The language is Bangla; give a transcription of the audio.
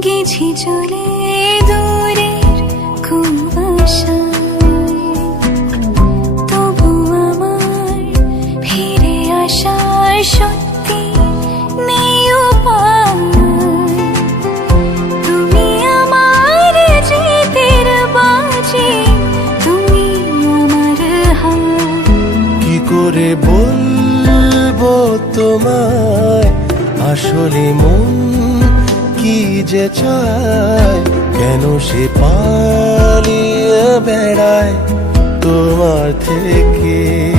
গেছি চলে দূরের কুয়াশায়, তবু আমার ফিরে আসার সত্যি নেই উপায়। তুমি আমার জিতের বাজি, তুমি আমার হার। কি করে বলবো তোমায় আসলে মন কি যে চায়, কেন সে পালিয়ে বেড়ায় তোমার থেকে।